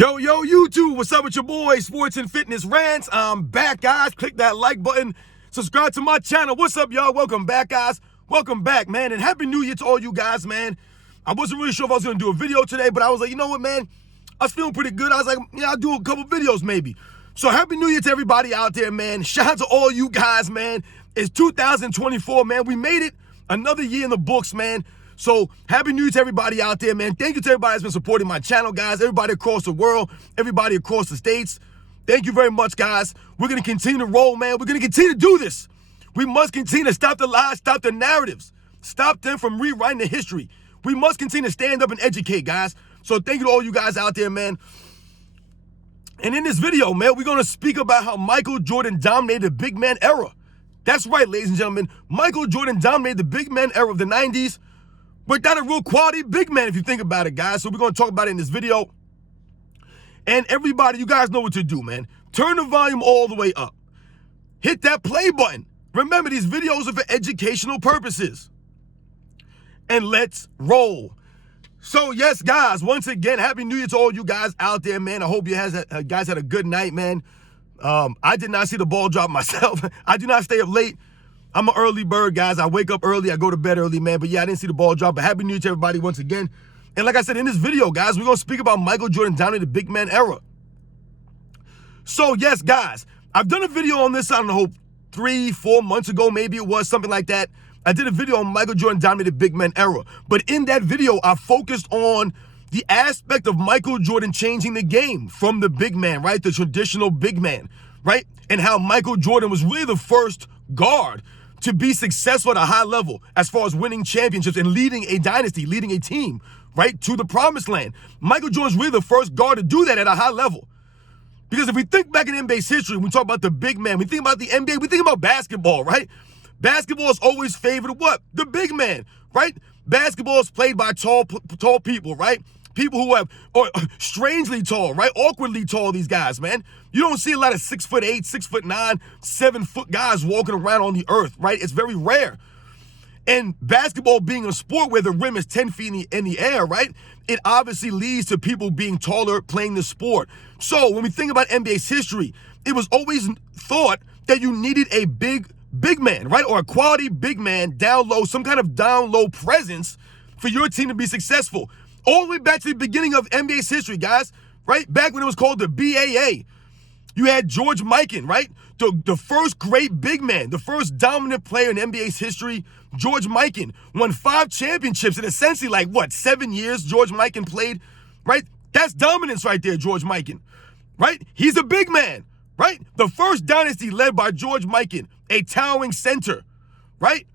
Yo, YouTube, what's up with your boy, Sports and Fitness Rants? I'm back, guys. Click that like button. Subscribe to my channel. What's up, y'all? Welcome back, guys. Welcome back, man. And Happy New Year to all you guys, man. I wasn't really sure if I was going to do a video today, but I was like, you know what, man? I was feeling pretty good. I was like, yeah, I'll do a couple videos maybe. So Happy New Year to everybody out there, man. Shout out to all you guys, man. It's 2024, man. We made it. Another year in the books, man. So Happy New Year to everybody out there, man. Thank you to everybody that's been supporting my channel, guys. Everybody across the world, everybody across the states. Thank you very much, guys. We're going to continue to roll, man. We're going to continue to do this. We must continue to stop the lies, stop the narratives, stop them from rewriting the history. We must continue to stand up and educate, guys. So thank you to all you guys out there, man. And in this video, man, we're going to speak about how Michael Jordan dominated the big man era. That's right, ladies and gentlemen. Michael Jordan dominated the big man era of the 90s. Without a real quality big man, if you think about it, guys. So we're going to talk about it in this video. And everybody, you guys know what to do, man. Turn the volume all the way up. Hit that play button. Remember, these videos are for educational purposes. And let's roll. So, yes, guys, once again, Happy New Year to all you guys out there, man. I hope you guys had a good night, man. I did not see the ball drop myself. I do not stay up late. I'm an early bird, guys. I wake up early. I go to bed early, man. But yeah, I didn't see the ball drop. But Happy New Year to everybody once again. And like I said, in this video, guys, we're going to speak about Michael Jordan dominating the big man era. So, yes, guys, I've done a video on this, I don't know, 3-4 months ago, maybe it was, something like that. I did a video on Michael Jordan dominating the big man era. But in that video, I focused on the aspect of Michael Jordan changing the game from the big man, right? The traditional big man, right? And how Michael Jordan was really the first guard to be successful at a high level as far as winning championships and leading a dynasty, leading a team, right, to the promised land. Michael Jordan's really the first guard to do that at a high level. Because if we think back in NBA's history, we talk about the big man, we think about the NBA, we think about basketball, right? Basketball is always favored what? The big man, right? Basketball is played by tall people, right? People who are strangely tall, right? Awkwardly tall, these guys, man. You don't see a lot of 6'8", 6'9", 7-foot guys walking around on the earth, right? It's very rare. And basketball being a sport where the rim is 10 feet in the air, right? It obviously leads to people being taller playing the sport. So when we think about NBA's history, it was always thought that you needed a big man, right? Or a quality big man down low, some kind of down low presence for your team to be successful. All the way back to the beginning of NBA's history, guys, right? Back when it was called the BAA. You had George Mikan, right? The first great big man, the first dominant player in NBA's history, George Mikan, won 5 championships in essentially like, what, 7 years George Mikan played, right? That's dominance right there, George Mikan, right? He's a big man, right? The first dynasty led by George Mikan, a towering center, right?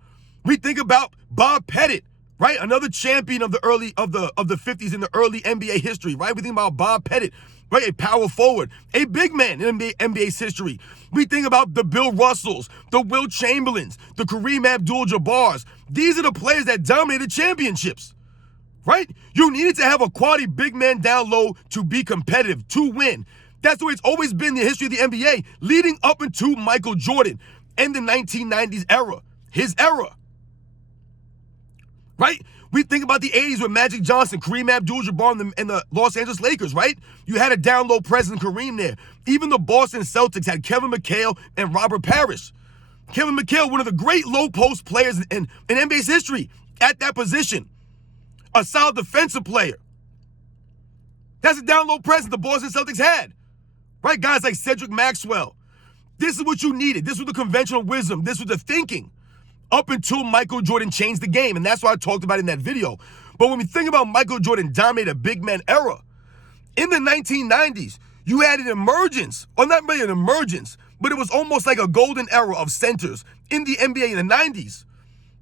We think about Bob Pettit, right? Another champion of the 50s in the early NBA history, right? We think about Bob Pettit, right? A power forward, a big man in NBA's history. We think about the Bill Russells, the Will Chamberlains, the Kareem Abdul-Jabbars. These are the players that dominated championships, right? You needed to have a quality big man down low to be competitive, to win. That's the way it's always been in the history of the NBA, leading up into Michael Jordan and the 1990s era, his era. Right? We think about the 80s with Magic Johnson, Kareem Abdul-Jabbar, and the Los Angeles Lakers, right? You had a down low presence in Kareem there. Even the Boston Celtics had Kevin McHale and Robert Parrish. Kevin McHale, one of the great low post players in NBA's history at that position. A solid defensive player. That's a down low presence the Boston Celtics had. Right? Guys like Cedric Maxwell. This is what you needed. This was the conventional wisdom. This was the thinking. Up until Michael Jordan changed the game, and that's what I talked about in that video. But when we think about Michael Jordan dominating a big man era, in the 1990s, you had an emergence, or not really an emergence, but it was almost like a golden era of centers in the NBA in the 90s,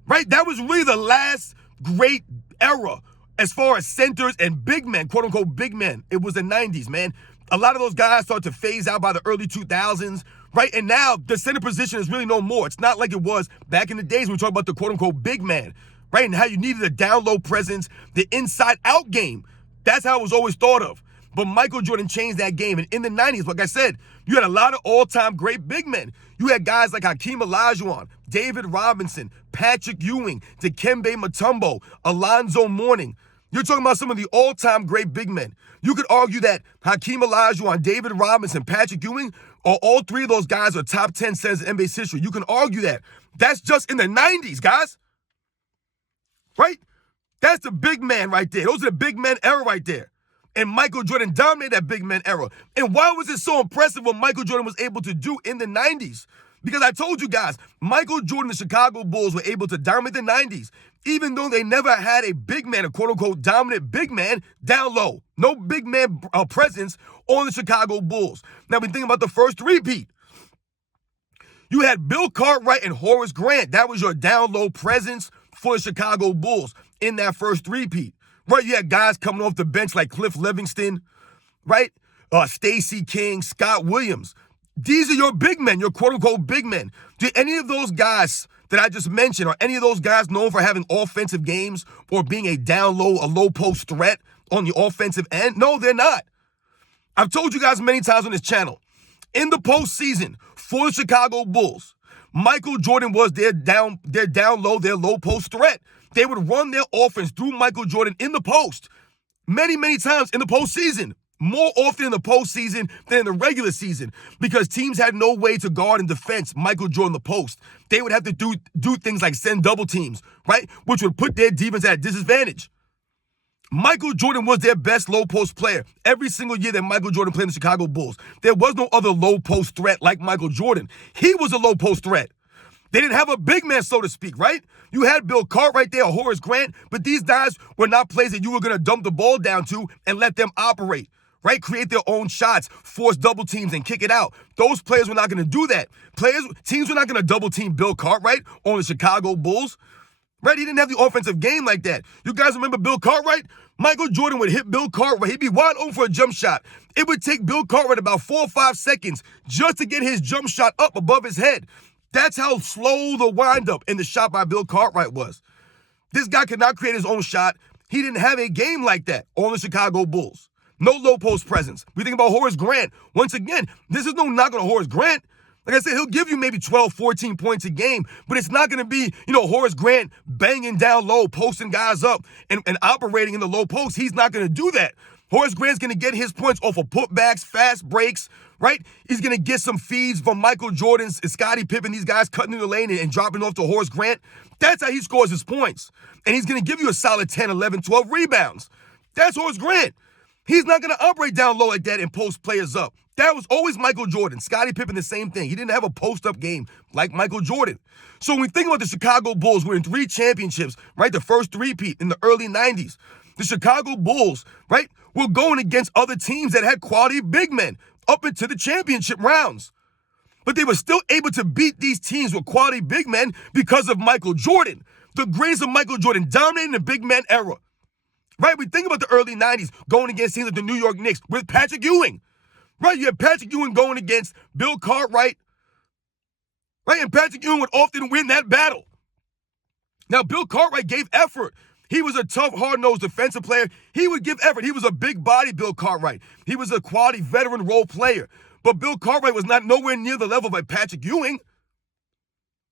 right? That was really the last great era as far as centers and big men, quote unquote big men. It was the 90s, man. A lot of those guys started to phase out by the early 2000s, right? And now the center position is really no more. It's not like it was back in the days when we talk about the quote-unquote big man, right? And how you needed a down-low presence, the inside-out game. That's how it was always thought of. But Michael Jordan changed that game. And in the 90s, like I said, you had a lot of all-time great big men. You had guys like Hakeem Olajuwon, David Robinson, Patrick Ewing, Dikembe Mutombo, Alonzo Mourning. You're talking about some of the all-time great big men. You could argue that Hakeem Olajuwon, David Robinson, Patrick Ewing, or all three of those guys are top 10 centers in NBA's history. You can argue that. That's just in the 90s, guys. Right? That's the big man right there. Those are the big men era right there. And Michael Jordan dominated that big man era. And why was it so impressive what Michael Jordan was able to do in the 90s? Because I told you guys, Michael Jordan and the Chicago Bulls were able to dominate the 90s, even though they never had a big man, a quote-unquote dominant big man down low. No big man presence on the Chicago Bulls. Now, we think about the first three-peat. You had Bill Cartwright and Horace Grant. That was your down low presence for the Chicago Bulls in that first three-peat. Right, you had guys coming off the bench like Cliff Livingston, right? Stacey King, Scott Williams. These are your big men, your quote-unquote big men. Do any of those guys that I just mentioned, are any of those guys known for having offensive games or being a down low, a low post threat on the offensive end? No, they're not. I've told you guys many times on this channel, in the postseason for the Chicago Bulls, Michael Jordan was their down low, their low post threat. They would run their offense through Michael Jordan in the post many, many times in the postseason. More often in the postseason than in the regular season because teams had no way to guard and defense Michael Jordan in the post. They would have to do things like send double teams, right? Which would put their defense at a disadvantage. Michael Jordan was their best low post player every single year that Michael Jordan played in the Chicago Bulls. There was no other low post threat like Michael Jordan. He was a low post threat. They didn't have a big man, so to speak, right? You had Bill Cartwright there, or Horace Grant, but these guys were not players that you were going to dump the ball down to and let them operate, right? Create their own shots, force double teams, and kick it out. Those players were not going to do that. Teams were not going to double team Bill Cartwright on the Chicago Bulls, right? He didn't have the offensive game like that. You guys remember Bill Cartwright? Michael Jordan would hit Bill Cartwright. He'd be wide open for a jump shot. It would take Bill Cartwright about 4 or 5 seconds just to get his jump shot up above his head. That's how slow the windup in the shot by Bill Cartwright was. This guy could not create his own shot. He didn't have a game like that on the Chicago Bulls. No low post presence. We think about Horace Grant. Once again, this is no knock on Horace Grant. Like I said, he'll give you maybe 12, 14 points a game, but it's not going to be, Horace Grant banging down low, posting guys up and operating in the low post. He's not going to do that. Horace Grant's going to get his points off of putbacks, fast breaks, right? He's going to get some feeds from Michael Jordan, Scottie Pippen, these guys cutting in the lane and dropping off to Horace Grant. That's how he scores his points. And he's going to give you a solid 10, 11, 12 rebounds. That's Horace Grant. He's not going to operate down low like that and post players up. That was always Michael Jordan. Scottie Pippen, the same thing. He didn't have a post-up game like Michael Jordan. So when we think about the Chicago Bulls winning 3 championships, right, the first three-peat in the early 90s, the Chicago Bulls, right, were going against other teams that had quality big men up into the championship rounds. But they were still able to beat these teams with quality big men because of Michael Jordan. The greatest of Michael Jordan dominating the big man era. Right? We think about the early 90s going against teams like the New York Knicks with Patrick Ewing. Right? You had Patrick Ewing going against Bill Cartwright. Right? And Patrick Ewing would often win that battle. Now, Bill Cartwright gave effort. He was a tough, hard-nosed defensive player. He would give effort. He was a big body, Bill Cartwright. He was a quality veteran role player. But Bill Cartwright was not nowhere near the level of Patrick Ewing.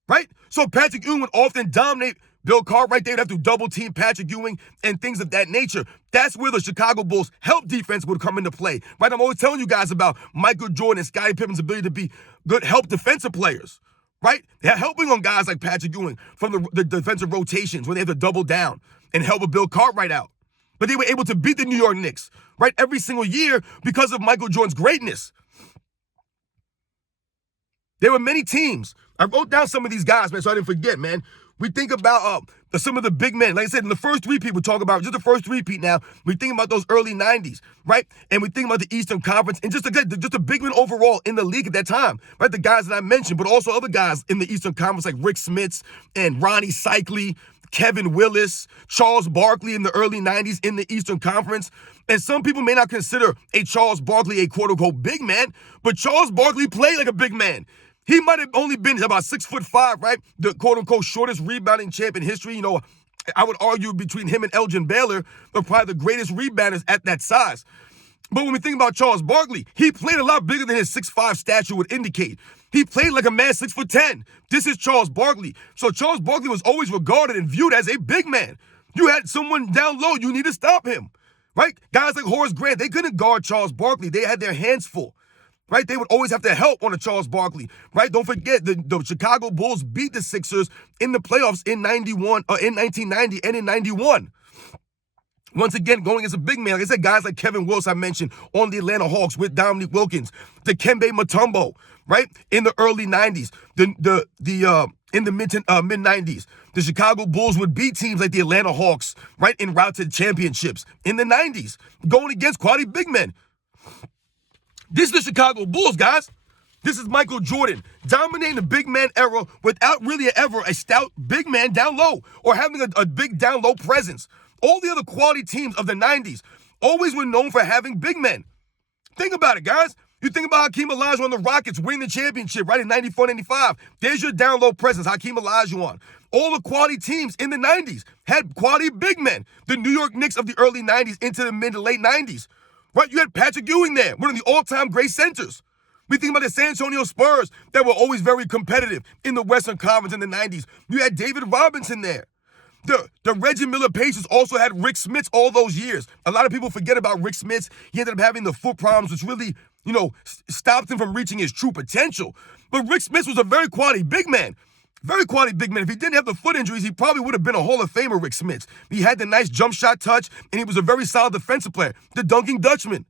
Right? So Patrick Ewing would often dominate Bill Cartwright. They would have to double-team Patrick Ewing and things of that nature. That's where the Chicago Bulls' help defense would come into play. Right? I'm always telling you guys about Michael Jordan and Scottie Pippen's ability to be good help defensive players. Right? They're helping on guys like Patrick Ewing from the defensive rotations where they have to double down and help a Bill Cartwright out. But they were able to beat the New York Knicks, right, every single year because of Michael Jordan's greatness. There were many teams. I wrote down some of these guys, man, so I didn't forget, man. We think about some of the big men. Like I said, in the first three-peat, we talk about just the first three-peat now. We think about those early 90s, right? And we think about the Eastern Conference and just the big men overall in the league at that time, right? The guys that I mentioned, but also other guys in the Eastern Conference like Rick Smits and Ronnie Cycli, Kevin Willis, Charles Barkley in the early 90s in the Eastern Conference. And some people may not consider a Charles Barkley a quote-unquote big man, but Charles Barkley played like a big man. He might have only been about 6'5", right? The quote-unquote shortest rebounding champ in history. I would argue between him and Elgin Baylor are probably the greatest rebounders at that size. But when we think about Charles Barkley, he played a lot bigger than his 6'5" stature would indicate. He played like a man 6'10". This is Charles Barkley. So Charles Barkley was always regarded and viewed as a big man. You had someone down low. You need to stop him, right? Guys like Horace Grant, they couldn't guard Charles Barkley. They had their hands full, right? They would always have to help on a Charles Barkley, right? Don't forget, the Chicago Bulls beat the Sixers in the playoffs in 1990 and in 91. Once again, going as a big man, like I said, guys like Kevin Willis, I mentioned, on the Atlanta Hawks with Dominique Wilkins, Dikembe Mutombo, right, in the early 90s, in the mid-90s. The Chicago Bulls would beat teams like the Atlanta Hawks, right, en route to championships in the 90s, going against quality big men. This is the Chicago Bulls, guys. This is Michael Jordan dominating the big man era without really ever a stout big man down low or having a big down low presence. All the other quality teams of the 90s always were known for having big men. Think about it, guys. You think about Hakeem Olajuwon on the Rockets winning the championship, right, in 94, 95. There's your down low presence, Hakeem Olajuwon. All the quality teams in the 90s had quality big men. The New York Knicks of the early 90s into the mid to late 90s, right? You had Patrick Ewing there, one of the all-time great centers. We think about the San Antonio Spurs that were always very competitive in the Western Conference in the 90s. You had David Robinson there. The Reggie Miller Pacers also had Rick Smits all those years. A lot of people forget about Rick Smits. He ended up having the foot problems, which really, stopped him from reaching his true potential. But Rick Smits was a very quality big man. Very quality big man. If he didn't have the foot injuries, he probably would have been a Hall of Famer, Rick Smits. He had the nice jump shot touch, and he was a very solid defensive player. The dunking Dutchman,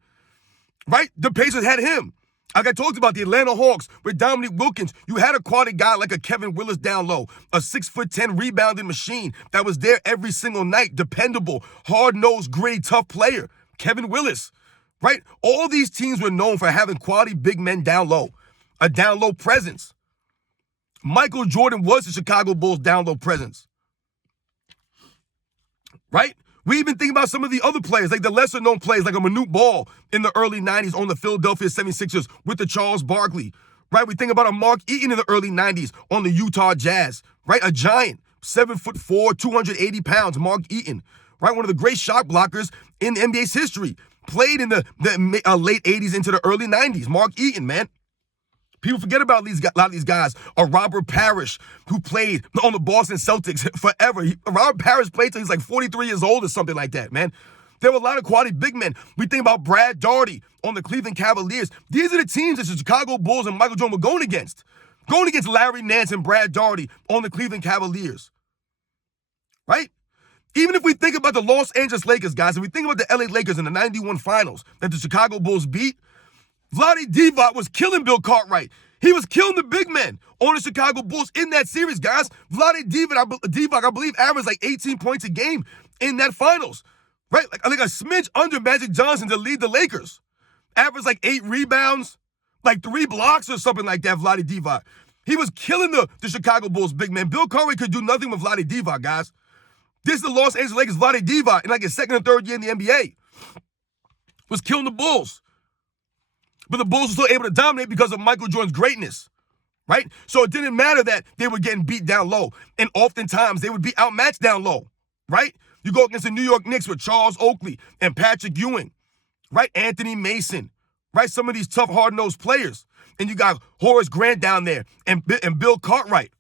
right? The Pacers had him. Like I talked about the Atlanta Hawks with Dominique Wilkins, you had a quality guy like a Kevin Willis down low, a 6'10" rebounding machine that was there every single night, dependable, hard-nosed, gritty, tough player. Kevin Willis, right? All these teams were known for having quality big men down low, a down low presence. Michael Jordan was the Chicago Bulls down low presence, right? We even think about some of the other players, like the lesser-known players, like a Manute Ball in the early 90s on the Philadelphia 76ers with the Charles Barkley, right? We think about a Mark Eaton in the early 90s on the Utah Jazz, right? A giant, 7'4", 280 pounds, Mark Eaton, right? One of the great shot blockers in the NBA's history. Played in the late 80s into the early 90s. Mark Eaton, man. People forget about a lot of these guys. Robert Parrish, who played on the Boston Celtics forever. Robert Parrish played till he's like 43 years old or something like that, man. There were a lot of quality big men. We think about Brad Daugherty on the Cleveland Cavaliers. These are the teams that the Chicago Bulls and Michael Jordan were going against. Going against Larry Nance and Brad Daugherty on the Cleveland Cavaliers. Right? Even if we think about the Los Angeles Lakers, guys, if we think about the LA Lakers in the 91 finals that the Chicago Bulls beat, Vlade Divac was killing Bill Cartwright. He was killing the big men on the Chicago Bulls in that series, guys. Vlade Divac, I believe, averaged like 18 points a game in that finals, right? Like a smidge under Magic Johnson to lead the Lakers. Averaged like 8 rebounds, like 3 blocks or something like that, Vlade Divac. He was killing the Chicago Bulls big men. Bill Cartwright could do nothing with Vlade Divac, guys. This is the Los Angeles Lakers, Vlade Divac, in like his second or third year in the NBA. Was killing the Bulls. But the Bulls were still able to dominate because of Michael Jordan's greatness, right? So it didn't matter that they were getting beat down low. And oftentimes they would be outmatched down low, right? You go against the New York Knicks with Charles Oakley and Patrick Ewing, right? Anthony Mason, right? Some of these tough, hard-nosed players. And you got Horace Grant down there and Bill Cartwright.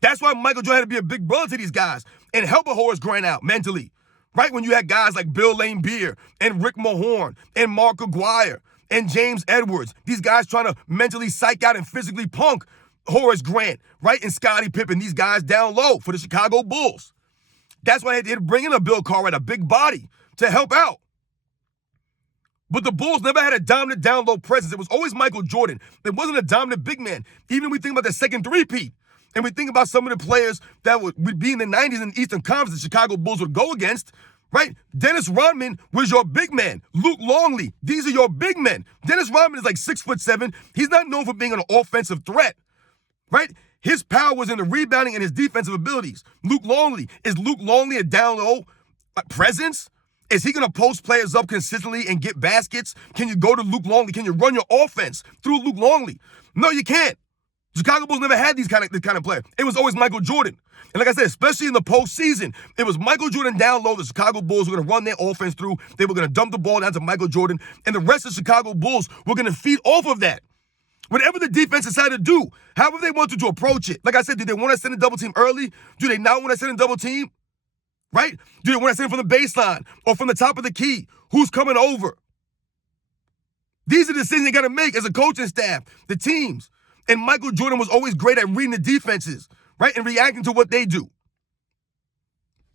That's why Michael Jordan had to be a big brother to these guys and help a Horace Grant out mentally, right? When you had guys like Bill Laimbeer and Rick Mahorn and Mark Aguirre and James Edwards, these guys trying to mentally psych out and physically punk Horace Grant, right? And Scottie Pippen, these guys down low for the Chicago Bulls. That's why they had to bring in a Bill Cartwright, a big body, to help out. But the Bulls never had a dominant down low presence. It was always Michael Jordan. It wasn't a dominant big man. Even when we think about the second three-peat, and we think about some of the players that would be in the 90s in the Eastern Conference the Chicago Bulls would go against, right? Dennis Rodman was your big man. Luke Longley, these are your big men. Dennis Rodman is like 6'7". He's not known for being an offensive threat, right? His power was in the rebounding and his defensive abilities. Luke Longley, is Luke Longley a down low presence? Is he going to post players up consistently and get baskets? Can you go to Luke Longley? Can you run your offense through Luke Longley? No, you can't. Chicago Bulls never had this kind of player. It was always Michael Jordan. And like I said, especially in the postseason, it was Michael Jordan down low. The Chicago Bulls were going to run their offense through. They were going to dump the ball down to Michael Jordan. And the rest of the Chicago Bulls were going to feed off of that. Whatever the defense decided to do, however they wanted to approach it. Like I said, did they want to send a double team early? Do they not want to send a double team? right? Do they want to send from the baseline or from the top of the key? Who's coming over? These are the decisions they got to make as a coaching staff, the teams. And Michael Jordan was always great at reading the defenses, right, and reacting to what they do.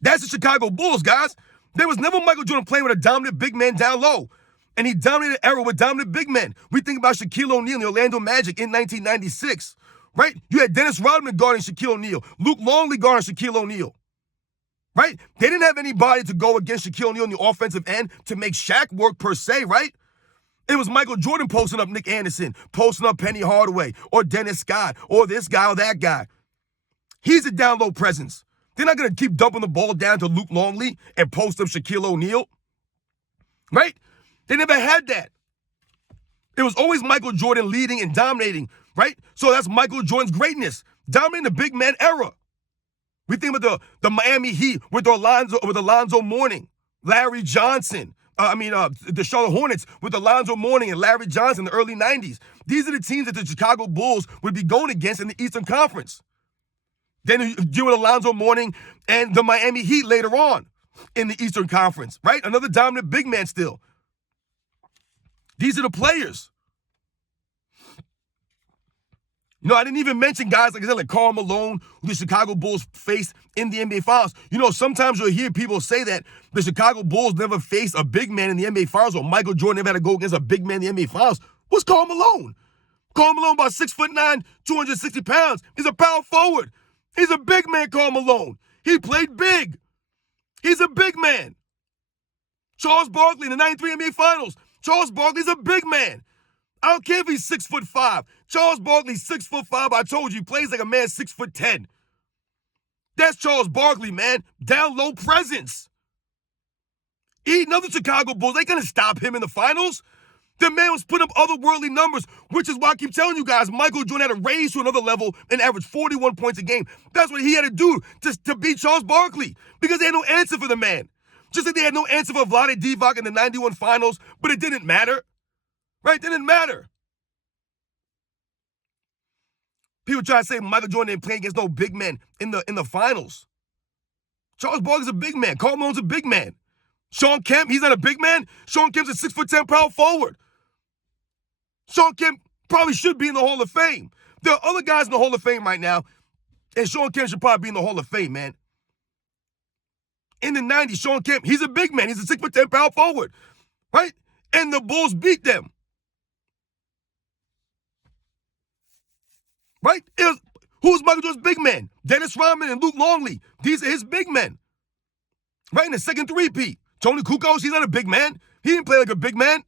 That's the Chicago Bulls, guys. There was never Michael Jordan playing with a dominant big man down low. And he dominated the era with dominant big men. We think about Shaquille O'Neal and the Orlando Magic in 1996, right? You had Dennis Rodman guarding Shaquille O'Neal, Luke Longley guarding Shaquille O'Neal, right? They didn't have anybody to go against Shaquille O'Neal on the offensive end to make Shaq work per se, right? It was Michael Jordan posting up Nick Anderson, posting up Penny Hardaway, or Dennis Scott, or this guy or that guy. He's a down low presence. They're not going to keep dumping the ball down to Luke Longley and post up Shaquille O'Neal, right? They never had that. It was always Michael Jordan leading and dominating, right? So that's Michael Jordan's greatness, dominating the big man era. We think about the Miami Heat with Alonzo Mourning, Larry Johnson. The Charlotte Hornets with Alonzo Mourning and Larry Johnson in the early 90s. These are the teams that the Chicago Bulls would be going against in the Eastern Conference. Then you deal with Alonzo Mourning and the Miami Heat later on in the Eastern Conference, right? Another dominant big man still. These are the players. You know, I didn't even mention guys like I said, like Karl Malone, who the Chicago Bulls faced in the NBA Finals. You know, sometimes you'll hear people say that the Chicago Bulls never faced a big man in the NBA Finals, or Michael Jordan never had to go against a big man in the NBA Finals. What's Karl Malone? Karl Malone about 6'9", 260 pounds. He's a power forward. He's a big man, Karl Malone. He played big. He's a big man. Charles Barkley in the 93 NBA Finals. Charles Barkley's a big man. I don't care if he's 6'5". Charles Barkley's 6'5". I told you, he plays like a man 6'10". That's Charles Barkley, man. Down low presence. Eating other Chicago Bulls, they couldn't stop him in the finals. The man was putting up otherworldly numbers, which is why I keep telling you guys, Michael Jordan had to raise to another level and average 41 points a game. That's what he had to do to beat Charles Barkley, because they had no answer for the man. Just like they had no answer for Vlade Divac in the 91 finals, but it didn't matter. Right? It didn't matter. People try to say Michael Jordan didn't play against no big men in the finals. Charles Barkley's a big man. Karl Malone's a big man. Shawn Kemp, he's not a big man. Shawn Kemp's a 6'10" power forward. Shawn Kemp probably should be in the Hall of Fame. There are other guys in the Hall of Fame right now, and Shawn Kemp should probably be in the Hall of Fame, man. In the 90s, Shawn Kemp, he's a big man. He's a 6'10" power forward, right? And the Bulls beat them. Right? Who's Michael Jordan's big men? Dennis Rodman and Luke Longley. These are his big men. Right? In the second three-peat. Tony Kukoc, he's not a big man. He didn't play like a big man.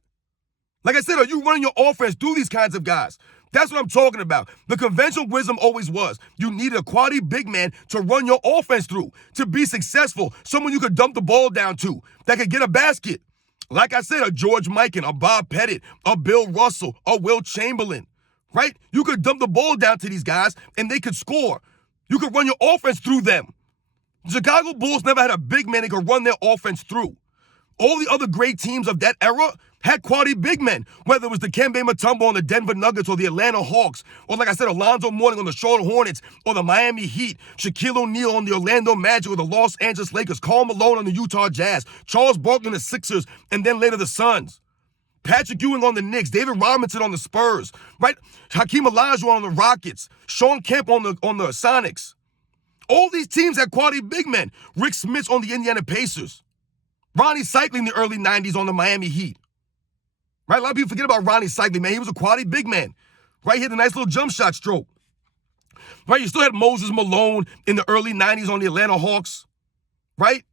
Like I said, are you running your offense through these kinds of guys? That's what I'm talking about. The conventional wisdom always was you needed a quality big man to run your offense through, to be successful, someone you could dump the ball down to, that could get a basket. Like I said, a George Mikan, a Bob Pettit, a Bill Russell, a Wilt Chamberlain, right? You could dump the ball down to these guys and they could score. You could run your offense through them. The Chicago Bulls never had a big man they could run their offense through. All the other great teams of that era had quality big men, whether it was Dikembe Mutombo on the Denver Nuggets or the Atlanta Hawks, or like I said, Alonzo Mourning on the Charlotte Hornets or the Miami Heat, Shaquille O'Neal on the Orlando Magic or the Los Angeles Lakers, Karl Malone on the Utah Jazz, Charles Barkley on the Sixers, and then later the Suns. Patrick Ewing on the Knicks, David Robinson on the Spurs, right? Hakeem Olajuwon on the Rockets, Shawn Kemp on the Sonics. All these teams had quality big men. Rick Smits on the Indiana Pacers. Ronnie Cycling in the early 90s on the Miami Heat. Right? A lot of people forget about Ronnie Cycling, man. He was a quality big man. Right? He had a nice little jump shot stroke. Right? You still had Moses Malone in the early 90s on the Atlanta Hawks. Right?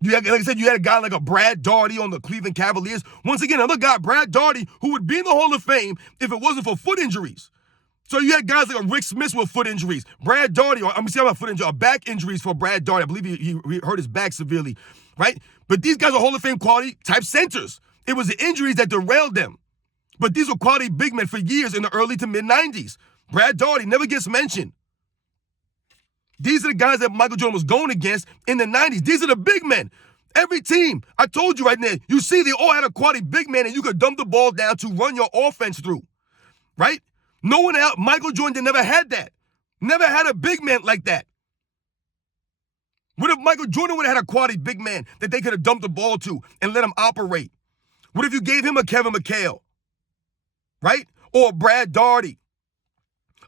You had, like I said, you had a guy like a Brad Daugherty on the Cleveland Cavaliers. Once again, another guy, Brad Daugherty, who would be in the Hall of Fame if it wasn't for foot injuries. So you had guys like a Rick Smith with foot injuries. Brad Daugherty, back injuries for Brad Daugherty. I believe he hurt his back severely, right? But these guys are Hall of Fame quality type centers. It was the injuries that derailed them. But these were quality big men for years in the early to mid-90s. Brad Daugherty never gets mentioned. These are the guys that Michael Jordan was going against in the 90s. These are the big men. Every team, I told you right now, you see they all had a quality big man and you could dump the ball down to run your offense through, right? No one else, Michael Jordan never had that. Never had a big man like that. What if Michael Jordan would have had a quality big man that they could have dumped the ball to and let him operate? What if you gave him a Kevin McHale, right? Or a Brad Daugherty,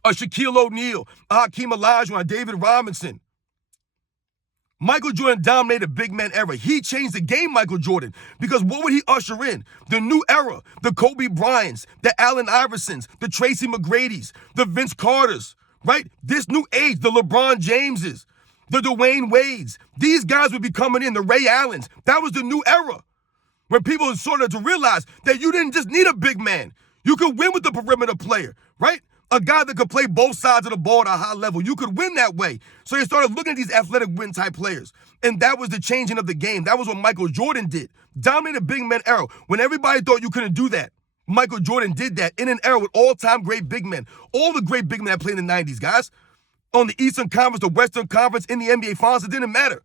a Shaquille O'Neal, a Hakeem Olajuwon, a David Robinson? Michael Jordan dominated big man era. He changed the game, Michael Jordan, because what would he usher in? The new era, the Kobe Bryants, the Allen Iversons, the Tracy McGrady's, the Vince Carters, right? This new age, the LeBron Jameses, the Dwayne Wades. These guys would be coming in, the Ray Allens. That was the new era, when people started to realize that you didn't just need a big man. You could win with the perimeter player, right? A guy that could play both sides of the ball at a high level. You could win that way. So they started looking at these athletic win-type players. And that was the changing of the game. That was what Michael Jordan did. Dominated big man era. When everybody thought you couldn't do that, Michael Jordan did that in an era with all-time great big men. All the great big men that played in the 90s, guys. On the Eastern Conference, the Western Conference, in the NBA Finals, it didn't matter.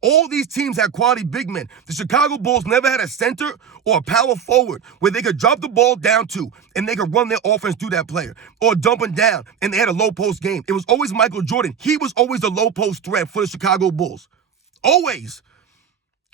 All these teams had quality big men. The Chicago Bulls never had a center or a power forward where they could drop the ball down to and they could run their offense through that player or dump them down and they had a low post game. It was always Michael Jordan. He was always the low post threat for the Chicago Bulls. Always.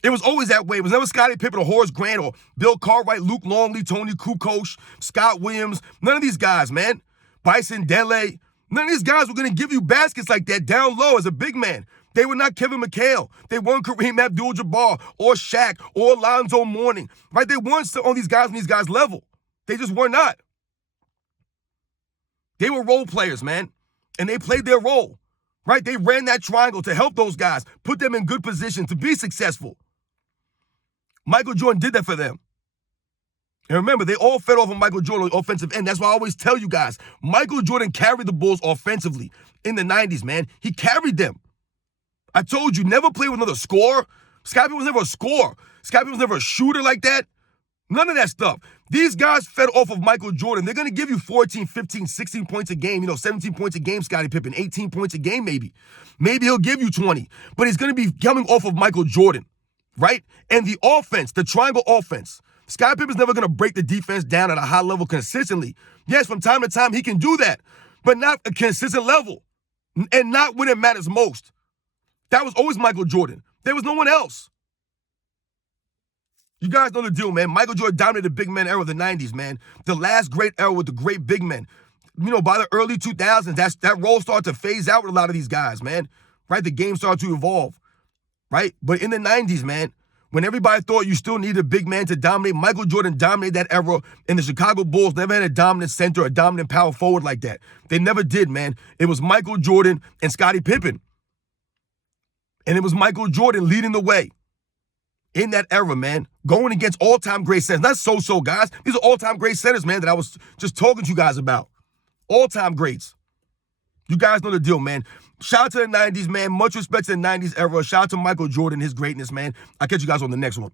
It was always that way. It was never Scottie Pippen or Horace Grant or Bill Cartwright, Luke Longley, Tony Kukoc, Scott Williams. None of these guys, man. Bison Dele. None of these guys were going to give you baskets like that down low as a big man. They were not Kevin McHale. They weren't Kareem Abdul-Jabbar or Shaq or Alonzo Mourning, right? They weren't on these guys' level. They just were not. They were role players, man, and they played their role, right? They ran that triangle to help those guys, put them in good position to be successful. Michael Jordan did that for them. And remember, they all fed off of Michael Jordan on the offensive end. That's why I always tell you guys, Michael Jordan carried the Bulls offensively in the 90s, man. He carried them. I told you, never play with another scorer. Scottie Pippen was never a scorer. Scottie Pippen was never a shooter like that. None of that stuff. These guys fed off of Michael Jordan. They're going to give you 14, 15, 16 points a game, 17 points a game, Scottie Pippen, 18 points a game maybe. Maybe he'll give you 20, but he's going to be coming off of Michael Jordan, right? And the offense, the triangle offense, Scottie Pippen's never going to break the defense down at a high level consistently. Yes, from time to time he can do that, but not a consistent level and not when it matters most. That was always Michael Jordan. There was no one else. You guys know the deal, man. Michael Jordan dominated the big man era of the 90s, man. The last great era with the great big men. By the early 2000s, that role started to phase out with a lot of these guys, man. Right? The game started to evolve, right? But in the 90s, man, when everybody thought you still needed a big man to dominate, Michael Jordan dominated that era, and the Chicago Bulls never had a dominant center, a dominant power forward like that. They never did, man. It was Michael Jordan and Scottie Pippen. And it was Michael Jordan leading the way in that era, man, going against all-time great centers. Not so-so guys. These are all-time great centers, man, that I was just talking to you guys about. All-time greats. You guys know the deal, man. Shout out to the 90s, man. Much respect to the 90s era. Shout out to Michael Jordan, his greatness, man. I'll catch you guys on the next one.